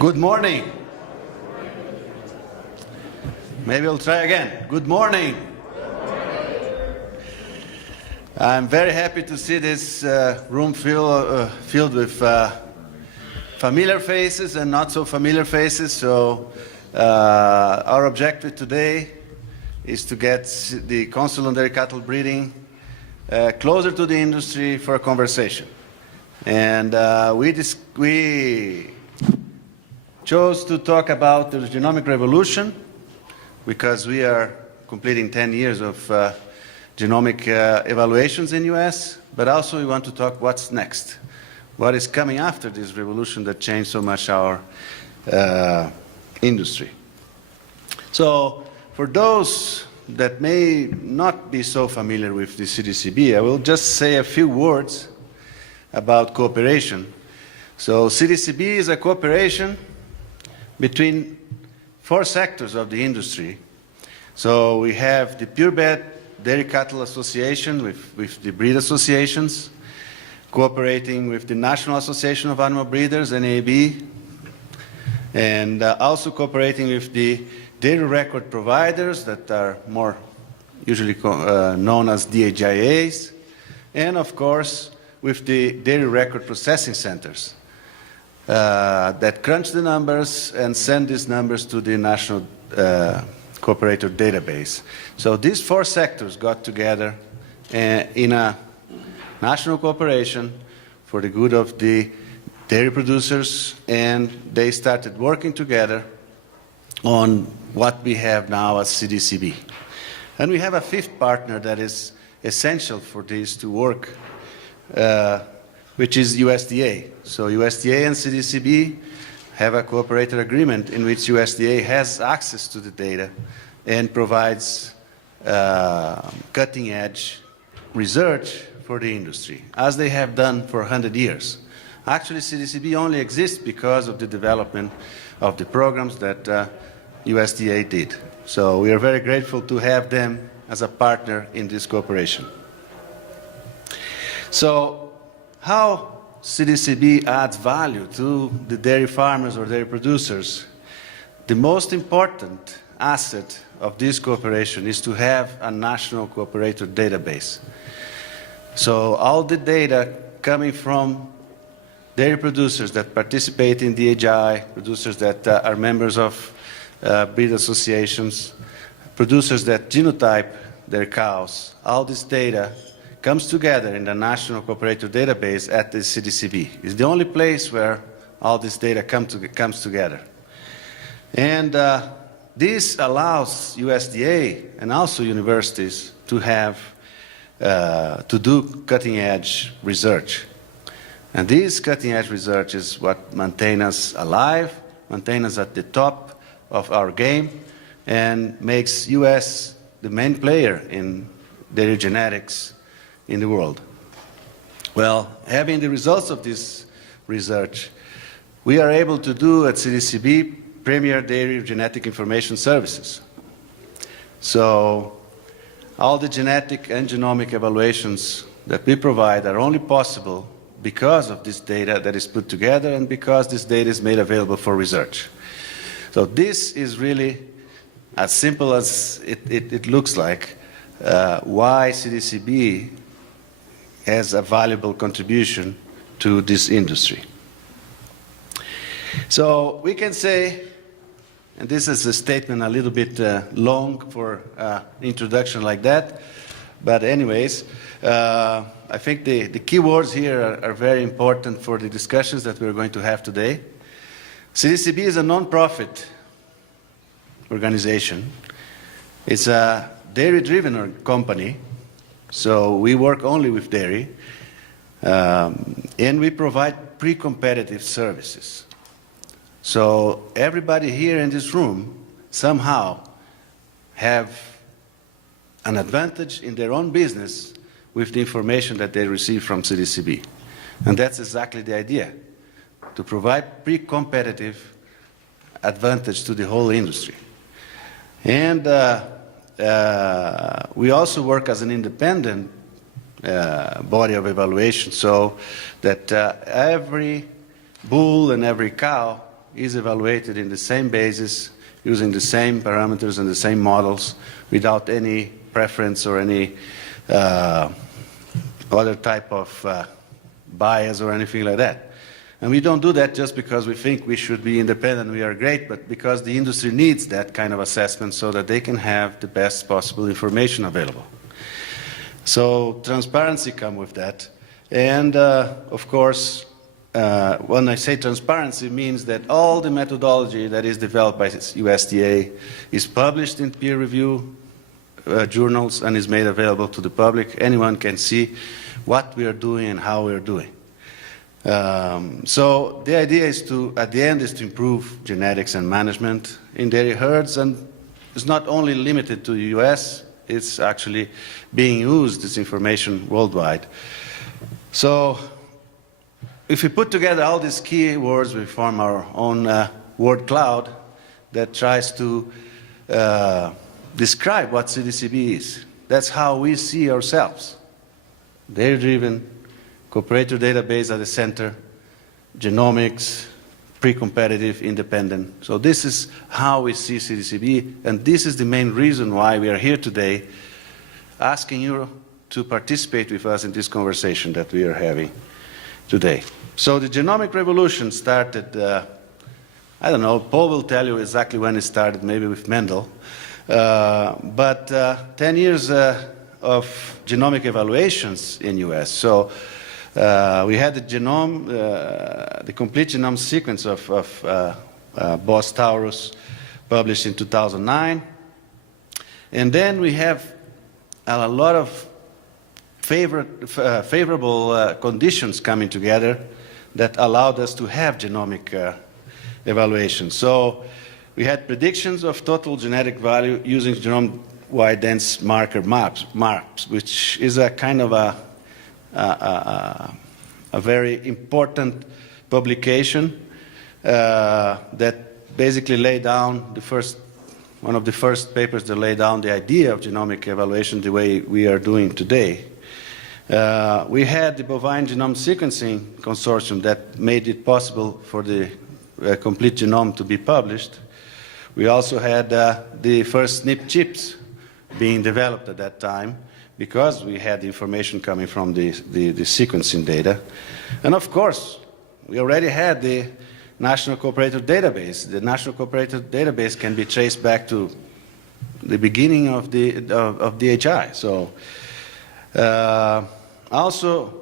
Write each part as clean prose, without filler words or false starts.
Good morning. Maybe I'll try again. Good morning. I'm very happy to see this room filled with familiar faces and not so familiar faces. So our objective today is to get the Council on Dairy Cattle Breeding closer to the industry for a conversation. And we chose to talk about the Genomic Revolution because we are completing 10 years of genomic evaluations in US, but also we want to talk what's next. What is coming after this revolution that changed so much our industry. So for those that may not be so familiar with the CDCB, I will just say a few words about cooperation. So CDCB is a cooperation between 4 sectors of the industry. So we have the Purebred Dairy Cattle Association with the breed associations, cooperating with the National Association of Animal Breeders, NAB, and also cooperating with the dairy record providers that are more usually known as DHIAs, and of course with the dairy record processing centers that crunch the numbers and send these numbers to the national cooperator database. So these 4 sectors got together in a national cooperation for the good of the dairy producers, and they started working together on what we have now as CDCB. And we have a 5th partner that is essential for this to work, which is USDA. So USDA and CDCB have a cooperator agreement in which USDA has access to the data and provides cutting-edge research for the industry, as they have done for 100 years. Actually, CDCB only exists because of the development of the programs that USDA did. So we are very grateful to have them as a partner in this cooperation. So how CDCB adds value to the dairy farmers or dairy producers? The most important asset of this cooperation is to have a national cooperator database. So all the data coming from dairy producers that participate in DHI, producers that are members of breed associations, producers that genotype their cows, all this data comes together in the National Cooperator Database at the CDCB. It's the only place where all this data comes together. And this allows USDA and also universities to have, to do cutting-edge research. And this cutting-edge research is what maintains us alive, maintains us at the top of our game, and makes US the main player in dairy genetics in the world. Well, having the results of this research, we are able to do at CDCB premier dairy genetic information services. So all the genetic and genomic evaluations that we provide are only possible because of this data that is put together and because this data is made available for research. So this is really as simple as it looks like, why CDCB has a valuable contribution to this industry. So we can say, and this is a statement a little bit long for introduction like that, but anyways, I think the key words here are very important for the discussions that we're going to have today. CDCB is a non-profit organization. It's a dairy-driven company, so we work only with dairy, and we provide pre-competitive services. So everybody here in this room somehow have an advantage in their own business with the information that they receive from CDCB. And that's exactly the idea, to provide pre-competitive advantage to the whole industry. And we also work as an independent body of evaluation, so that every bull and every cow is evaluated in the same basis, using the same parameters and the same models, without any preference or any other type of bias or anything like that. And we don't do that just because we think we should be independent, we are great, but because the industry needs that kind of assessment so that they can have the best possible information available. So transparency comes with that. And of course, when I say transparency, it means that all the methodology that is developed by USDA is published in peer review journals and is made available to the public. Anyone can see what we are doing and how we are doing. So the idea is to, at the end, is to improve genetics and management in dairy herds, and it's not only limited to the US, it's actually being used, this information, worldwide. So if we put together all these key words, we form our own word cloud that tries to describe what CDCB is. That's how we see ourselves. Dairy-driven, cooperative database at the center, genomics, pre-competitive, independent. So this is how we see CDCB, and this is the main reason why we are here today, asking you to participate with us in this conversation that we are having today. So the Genomic Revolution started, I don't know, Paul will tell you exactly when it started, maybe with Mendel, but 10 years of genomic evaluations in US. So we had the genome, the complete genome sequence of Bos taurus published in 2009. And then we have a lot of favorable conditions coming together that allowed us to have genomic evaluation. So we had predictions of total genetic value using genome-wide dense marker maps, which is a kind of a very important publication that basically laid down one of the first papers that laid down the idea of genomic evaluation the way we are doing today. We had the bovine genome sequencing consortium that made it possible for the complete genome to be published. We also had the first SNP chips being developed at that time, because we had the information coming from the sequencing data. And of course, we already had the National Cooperative Database. The National Cooperative Database can be traced back to the beginning of DHI. So also,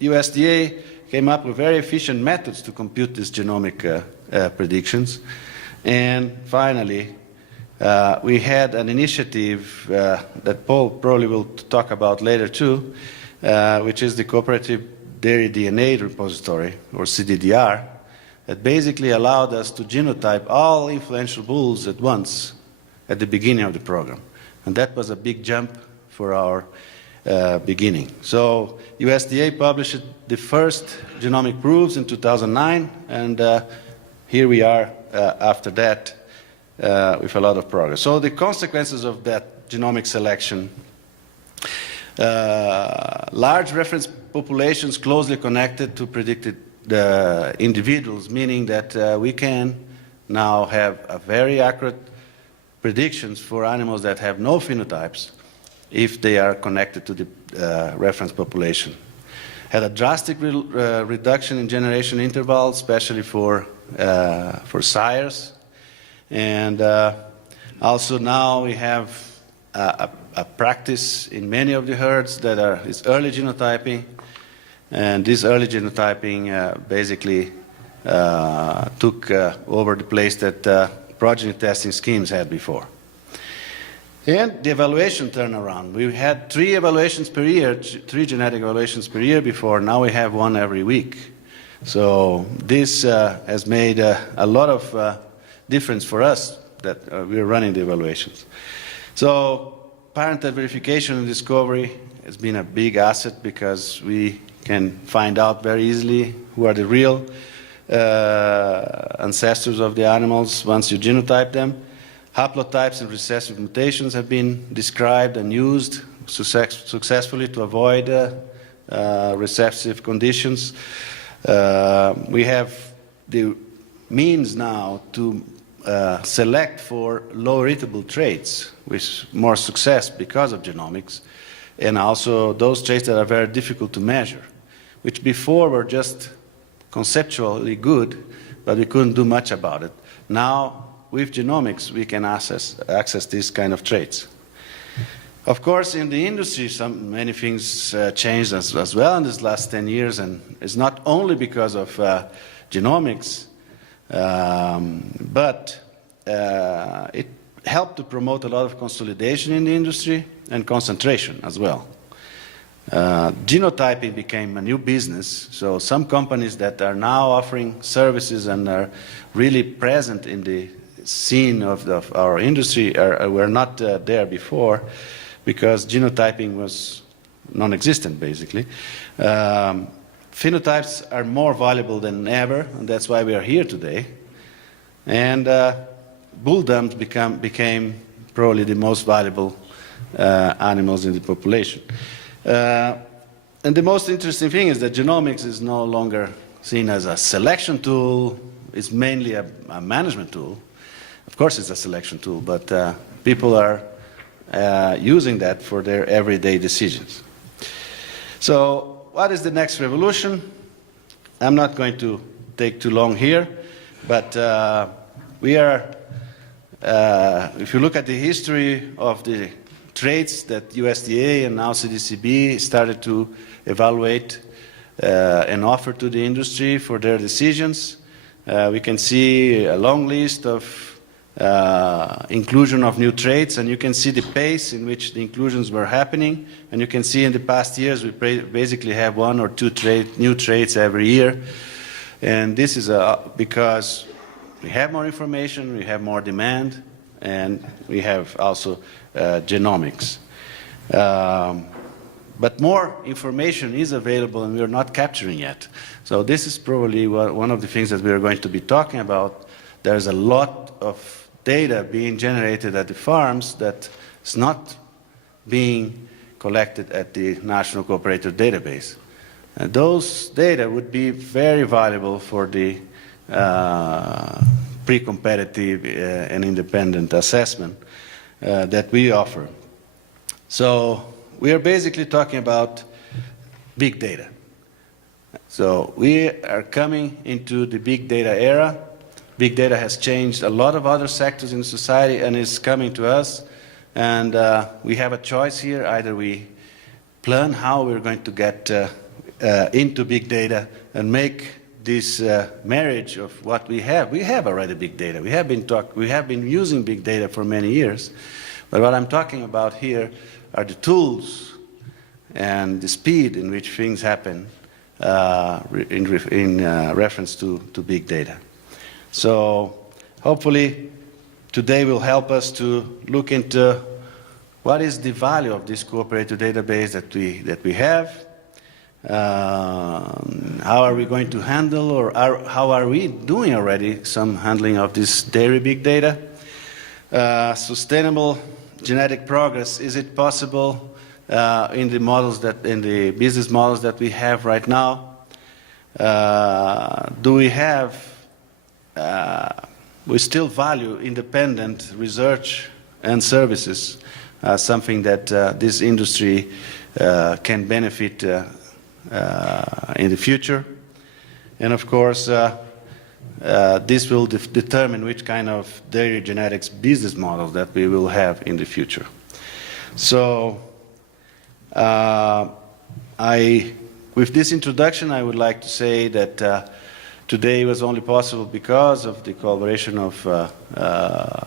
USDA came up with very efficient methods to compute these genomic predictions. And finally, we had an initiative that Paul probably will talk about later too, which is the Cooperative Dairy DNA Repository, or CDDR, that basically allowed us to genotype all influential bulls at once at the beginning of the program. And that was a big jump for our beginning. So USDA published the first genomic proofs in 2009, and here we are after that with a lot of progress. So the consequences of that genomic selection, large reference populations closely connected to predicted individuals, meaning that we can now have a very accurate predictions for animals that have no phenotypes if they are connected to the reference population. Had a drastic reduction in generation intervals, especially for sires. And also now we have a practice in many of the herds that is early genotyping. And this early genotyping basically took over the place that progeny testing schemes had before. And the evaluation turnaround. We had 3 evaluations per year, 3 genetic evaluations per year before. Now we have 1 every week. So this has made a lot of difference for us that we're running the evaluations. So parental verification and discovery has been a big asset because we can find out very easily who are the real ancestors of the animals once you genotype them. Haplotypes and recessive mutations have been described and used successfully to avoid recessive conditions. We have the means now to select for low irritable traits with more success because of genomics, and also those traits that are very difficult to measure, which before were just conceptually good, but we couldn't do much about it. Now, with genomics, we can access these kind of traits. Of course, in the industry, many things changed as well in these last 10 years, and it's not only because of genomics, but it helped to promote a lot of consolidation in the industry and concentration as well. Genotyping became a new business, so some companies that are now offering services and are really present in the scene of our industry were not there before, because genotyping was non-existent, basically. Phenotypes are more valuable than ever, and that's why we are here today. And bull dams became probably the most valuable animals in the population. And the most interesting thing is that genomics is no longer seen as a selection tool. It's mainly a management tool. Of course, it's a selection tool, but people are using that for their everyday decisions. So what is the next revolution? I'm not going to take too long here, but we are, if you look at the history of the traits that USDA and now CDCB started to evaluate and offer to the industry for their decisions, we can see a long list of inclusion of new traits, and you can see the pace in which the inclusions were happening, and you can see in the past years we basically have 1 or 2 new traits every year, and this is because we have more information, we have more demand, and we have also genomics. But more information is available and we are not capturing yet. So this is probably one of the things that we are going to be talking about. There's a lot of data being generated at the farms that is not being collected at the National Cooperative Database. And those data would be very valuable for the pre-competitive and independent assessment that we offer. So we are basically talking about big data. So we are coming into the big data era. Big data has changed a lot of other sectors in society and is coming to us. And we have a choice here. Either we plan how we're going to get into big data and make this marriage of what we have. We have already big data. We have been using big data for many years. But what I'm talking about here are the tools and the speed in which things happen in reference to big data. So hopefully today will help us to look into what is the value of this cooperative database that we have. How are we going to handle, or how are we doing already some handling of this dairy big data? Sustainable genetic progress, is it possible in the business models that we have right now? Do we have we still value independent research and services, something that this industry can benefit in the future. And of course, this will determine which kind of dairy genetics business model that we will have in the future. So with this introduction, I would like to say that today was only possible because of the collaboration of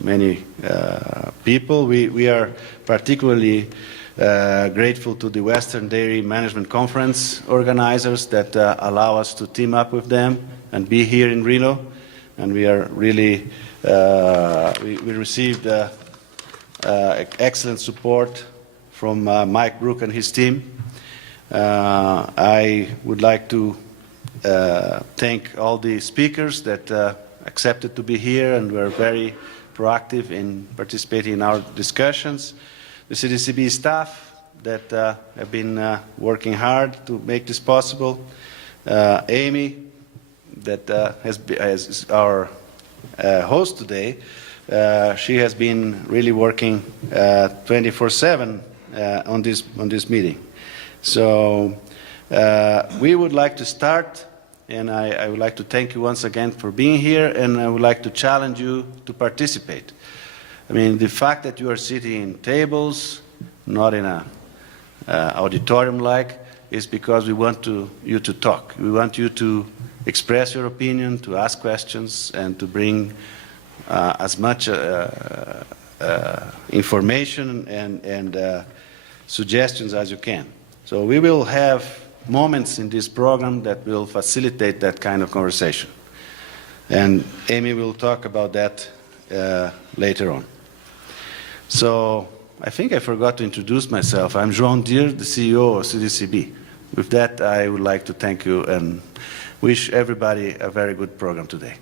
many people. We are particularly grateful to the Western Dairy Management Conference organizers that allow us to team up with them and be here in Reno. And we are really, we received excellent support from Mike Brook and his team. I would like to thank all the speakers that accepted to be here and were very proactive in participating in our discussions. The CDCB staff that have been working hard to make this possible. Amy, that is our host today, she has been really working 24/7 on this meeting. So we would like to start, and I would like to thank you once again for being here, and I would like to challenge you to participate. I mean, the fact that you are sitting in tables, not in a auditorium-like, is because we want you to talk. We want you to express your opinion, to ask questions, and to bring as much information and suggestions as you can. So we will have moments in this program that will facilitate that kind of conversation. And Amy will talk about that later on. So I think I forgot to introduce myself. I'm João Dürr, the CEO of CDCB. With that, I would like to thank you and wish everybody a very good program today.